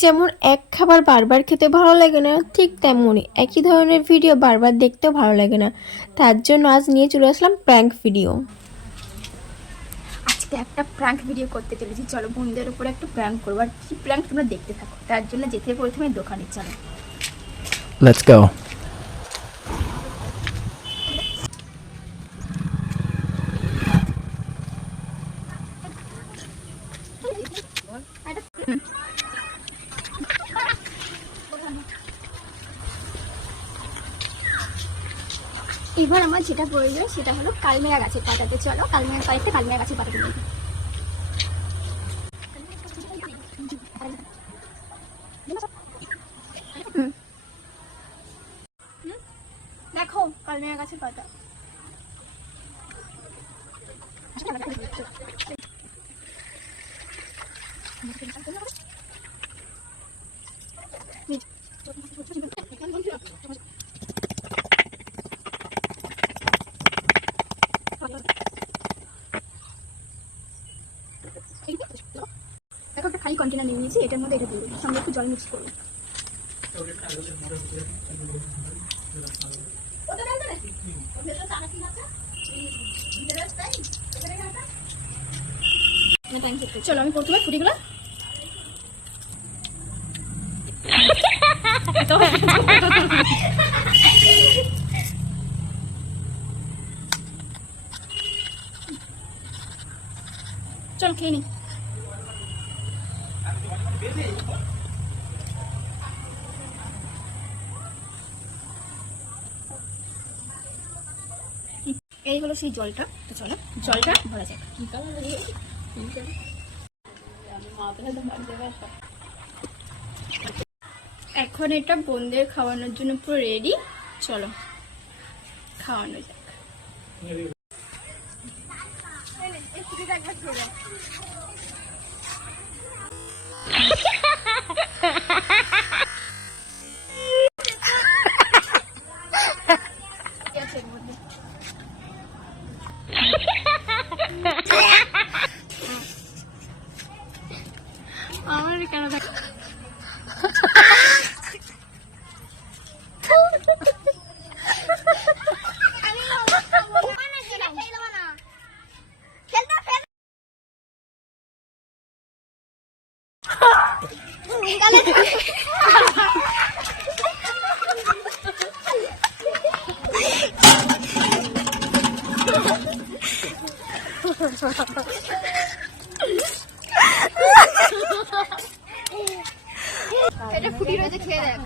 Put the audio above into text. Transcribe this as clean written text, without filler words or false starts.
যেমন এক খাবার বারবার খেতে ভালো লাগে না, ঠিক তেমনই একই ধরনের ভিডিও বারবার দেখতেও ভালো লাগে না। তার জন্য আজ নিয়ে চলে আসলাম প্র্যাঙ্ক ভিডিও। আজকে একটা প্র্যাঙ্ক ভিডিও করতে চলেছি। চলো বন্ধুদের উপরে একটা প্র্যাঙ্ক করবো, আর কি প্র্যাঙ্ক তোমরা দেখতে থাকো। তার জন্য যেতে প্রথমে দোকানে চলো। Let's go. এবার আমার যেটা প্রয়োজন সেটা হলো কালমেয়া গাছের পাতাতে। চলো কালমেয়া পাইতে কালমেয়া গাছের পাতা কিনে দেখো কালমেয়া গাছের পাতা। দেখো একটা খালি কন্টেনার নিয়ে নিয়েছি, এটার মধ্যে এটা দিয়ে দেবো, সঙ্গে একটু জল মিক্স করবো। চলো আমি প্রথমে ফুটিগুলো চল খেয়ে নি। এই হলো সেই জলটা। তো চলো জলটা ভরা যাক। এখন এটা বোনদের খাওয়ানোর জন্য পুরো রেডি। চলো খাওয়ানো যাক। আমার কেন দেখ এটা ফুটি রয়েছে, খেয়ে দেখ।